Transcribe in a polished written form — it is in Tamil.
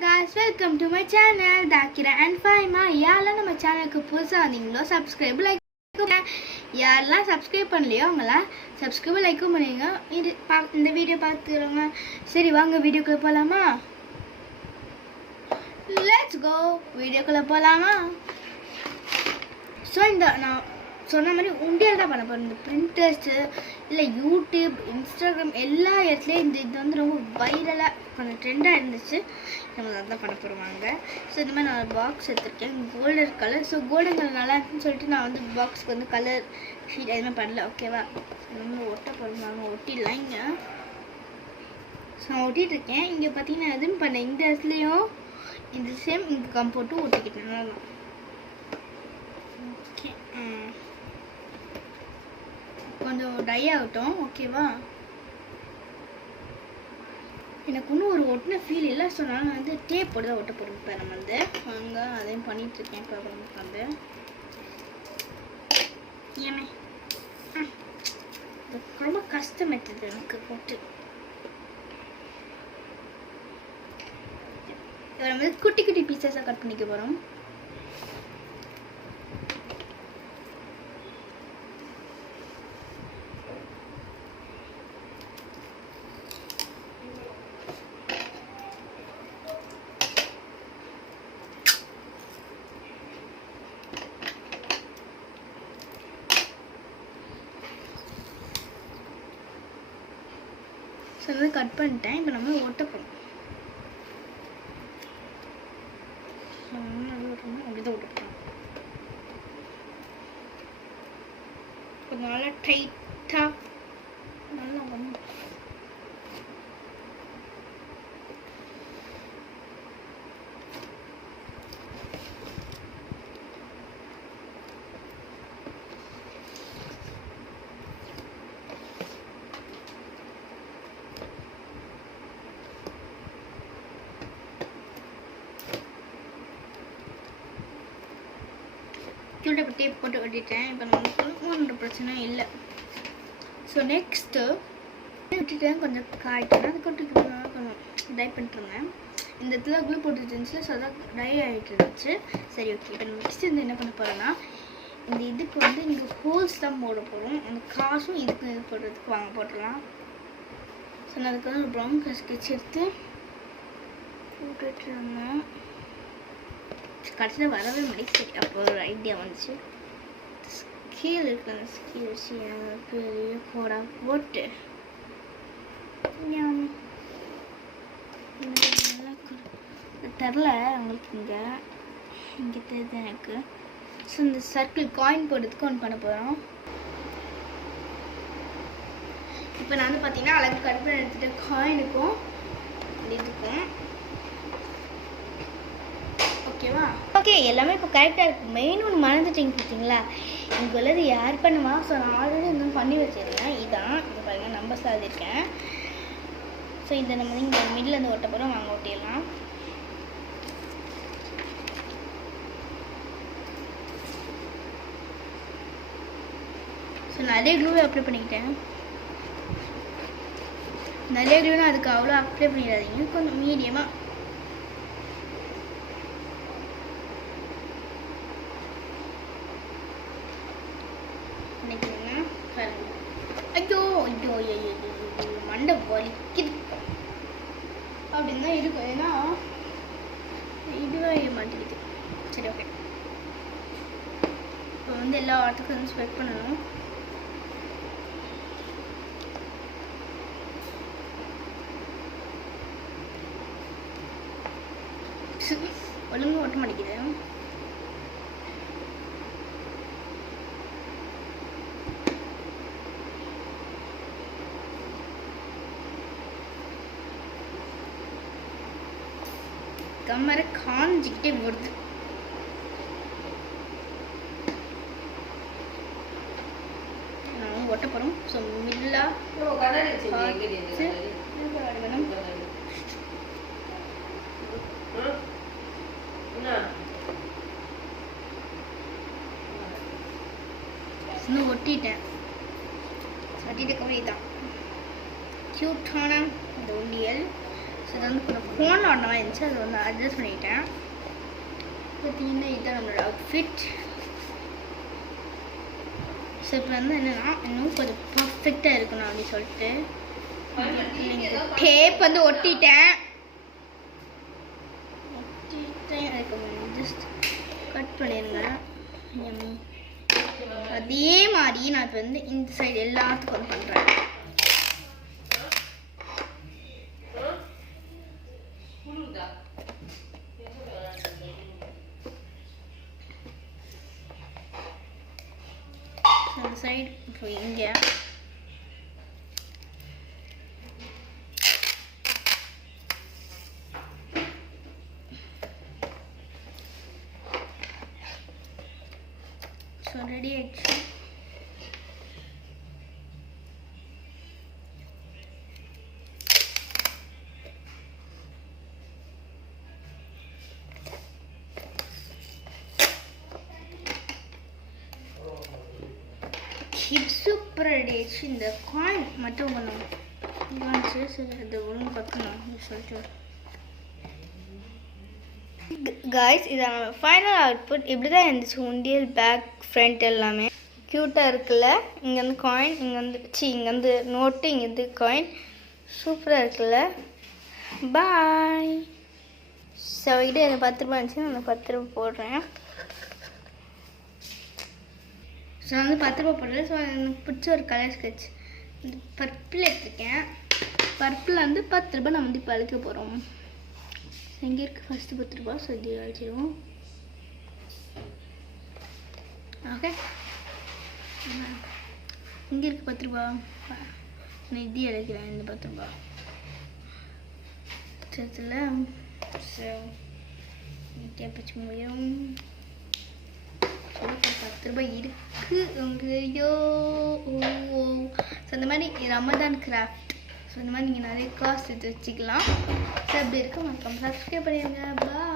guys, welcome to my channel Dakira and Faima. யாரெல்லாம் நம்ம சேனலுக்கு புதுசாக வந்தீங்களோ சப்ஸ்கிரைப் லைக் யாரெல்லாம் சப்ஸ்கிரைப் பண்ணலையோ அவங்களாம் சப்ஸ்கிரைப் லைக்கும் பண்ணுவீங்க. இந்த வீடியோ பார்த்துக்கிறவங்க சரி வாங்க வீடியோக்குள்ளே போகலாமா? லெட்ஸ் கோ, வீடியோக்குள்ளே போகலாமா? ஸோ நான் சொன்ன மாதிரி உண்டியல் தான் பண்ண போகிறோம். இந்த பிரிண்டர்ஸு இல்லை யூடியூப், இன்ஸ்டாகிராம் எல்லா இடத்துலையும் இது வந்து ரொம்ப வைரலாக கொஞ்சம் ட்ரெண்டாக இருந்துச்சு. நம்ம அதான் பண்ண போடுவாங்க. ஸோ இந்த மாதிரி நான் பாக்ஸ் எடுத்திருக்கேன், golden colour. So golden colour நல்லா இருக்குன்னு சொல்லிட்டு நான் வந்து பாக்ஸ்க்கு வந்து கலர் ஷீட் எதுவுமே பண்ணல. ஓகேவா? நம்ம ஒட்ட போடுவாங்க, ஒட்டிடலாம். இங்கே ஸோ நான் ஒட்டிகிட்ருக்கேன். இங்கே பார்த்தீங்கன்னா எதுவும் பண்ணேன், இந்த இடத்துலையும் இந்த சேம் இங்கே கம்போட்டும் ஒட்டிக்கிட்டேன். ஓகே, கொஞ்சம் ட்ரை ஆகட்டும். ஓகேவா? எனக்கு இன்னும் ஒரு ஒட்டின ஃபீல் இல்லை. ஸோ நான் வந்து டேப் போட்டு தான் ஒட்ட போடுறேன். இப்போ நம்ம வந்து அங்கே அதையும் பண்ணிகிட்ருக்கேன். இப்போ நமக்கு வந்து ஏமே ரொம்ப கஷ்டமாயிட்டுது எனக்கு போட்டு. இதை வந்து குட்டி குட்டி பீசஸாக கட் பண்ணிக்க போகிறோம். ஸோ வந்து கட் பண்ணிட்டேன். இப்போ நம்ம ஒட்ட போகிறோம். அப்படி தான் ஒட்ட போகிறோம். கொஞ்சம் நல்லா டைட்டாக நல்லா வந்து இப்போ டேப் போட்டு ஒட்டிட்டேன். இப்போ நமக்கு ஒன்றும் பிரச்சனை இல்லை. ஸோ நெக்ஸ்ட்டு விட்டுட்டேன், கொஞ்சம் காய்ட்டேன். அது கொட்டிக்கலாம், கொஞ்சம் ட்ரை பண்ணிட்டுருந்தேன். இந்த இடத்துல குளூ போட்டுட்டு இருந்துச்சு. ஸோ அதான் ட்ரை ஆகிட்டு இருந்துச்சு. சரி, ஓகே. இப்போ நம்ம நெக்ஸ்ட் வந்து என்ன பண்ண போகிறோன்னா, இந்த இதுக்கு வந்து இங்கே ஹோல்ஸ் தான் போட போகிறோம். அந்த காசும் இதுக்கு இது போடுறதுக்கு வாங்க போட்டுடலாம். ஸோ நான் அதுக்கு வந்து ஒரு ப்ரௌன் கலர் ஸ்கெட்ச் எடுத்து போட்டுட்ருந்தேன். கடைசியில் வரவே முடியும். சரி, அப்போ ஒரு ஐடியா வந்துச்சு. ஸ்கேல் இருக்கு, அந்த ஸ்கேல் வச்சு பெரிய கோடாக போட்டு தெரில உங்களுக்கு. இங்கே தெரியுது எனக்கு. ஸோ இந்த சர்க்கிள் காயின் போடுறதுக்கு ஒன்று பண்ண போகிறோம். இப்போ நான் வந்து பார்த்தீங்கன்னா அழகு கட் பண்ணி எடுத்துகிட்டு காயினுக்கும் இதுக்கும். ஓகேவா? ஓகே, எல்லாமே இப்போ கரெக்டாக இருக்குது. மெயின் ஒன்று மறந்துட்டீங்க பார்த்தீங்களா? இங்கே உள்ளது யார் பண்ணுவா? ஸோ நான் ஆல்ரெடி இன்னும் பண்ணி வச்சுருந்தேன். இதான் இப்போ பாருங்கள், நம்பர் சாதிருக்கேன். ஸோ இதை நம்ம வந்து இங்கே மிடில் ஒட்ட போகிறோம். வாங்க ஒட்டிடலாம். ஸோ நிறைய க்ளூவே அப்ளை பண்ணிக்கிட்டேன். நிறைய க்ளூனா அதுக்கு அவ்வளோ அப்ளை பண்ணிடாதீங்க, கொஞ்சம் மீடியமாக. ஐயோ ஐயோ ஐயோ மண்டை வலிக்குது அப்படின்னு தான் இருக்கும். ஏன்னா இதுவே மாட்டேங்குது. சரி, ஓகே. இப்போ வந்து எல்லா வார்த்தைக்கும் வந்து ஸ்ப்ரெட் பண்ணணும். ஒழுங்கு ஓட்ட மாட்டேங்குது. கம்மரை காஞ்சிக்கிட்டே வருது. நான் ஒட்ட போகிறோம். ஸோ மில்லா இன்னும் ஒட்டிட்டேன். ஒட்டிட்டு கவலை தான் க்யூட்டான இந்த உண்டியல். ஸோ இது வந்து கொஞ்சம் ஃபோனில் ஒன்றா இருந்துச்சு, அதை வந்து அட்ஜஸ்ட் பண்ணிட்டேன். பார்த்தீங்கன்னா இதுதான் நம்மளோட அவுட்ஃபிட். ஸோ இப்போ வந்து என்னென்னா இன்னும் கொஞ்சம் பர்ஃபெக்டாக இருக்கணும் அப்படின்னு சொல்லிட்டு டேப் வந்து ஒட்டிட்டேன். அதுக்கு ஜஸ்ட் கட் பண்ணிடுங்க. அதே மாதிரி நான் இப்போ வந்து இந்த சைடு எல்லாத்துக்கும் வந்து பண்ணுறேன். அந்த சைடு இப்போ இங்கே ஸோ ரெடி ஆயிடுச்சு. இது சூப்பராக ரெடி ஆயிடுச்சு. இந்த காயின் மட்டும் கொஞ்சம் சரி அது ஒழுங்கு பார்க்கணும் சொல்லிட்டு காய்ஸ் இதான் நம்ம ஃபைனல் அவுட்புட். இப்படி தான் இருந்துச்சு உண்டியல் பேக் ஃப்ரண்ட் எல்லாமே க்யூட்டாக இருக்குல்ல. இங்கே வந்து காயின், இங்கே வந்து இங்கே வந்து நோட்டு, இங்கே வந்து காயின். சூப்பராக இருக்குல்ல. பாய். ஸோ இது எனக்கு 10 ரூபா இருந்துச்சு, நான் 10 ரூபா போடுறேன். ஸோ வந்து 10 ரூபா போடுறேன். ஸோ எனக்கு பிடிச்ச ஒரு கலர் ஸ்கெட்ச் இந்த பர்பிள் எடுத்துருக்கேன். பர்பிள் வந்து 10 ரூபா நம்ம வந்து இப்போ அழைக்க போகிறோம். எங்கே இருக்குது ஃபஸ்ட்டு 10 ரூபா. ஸோ இது அழைச்சிடுவோம். ஓகே இங்கே இருக்குது 10 ரூபா. நான் இது அழைக்கிறேன் இந்த 10 ரூபா சத்தில். ஸோ கேப்பிச்சு முடியும். 10 ரூபாய் இருக்குது உங்களையோ. ஸோ இந்த மாதிரி ரமதான் கிராஃப்ட். ஸோ இந்த மாதிரி நீங்கள் நிறைய காசு எடுத்து வச்சுக்கலாம். ஸோ அப்படி இருக்க மறக்காம சப்ஸ்கிரைப் பண்ணிடுங்க. பாய்.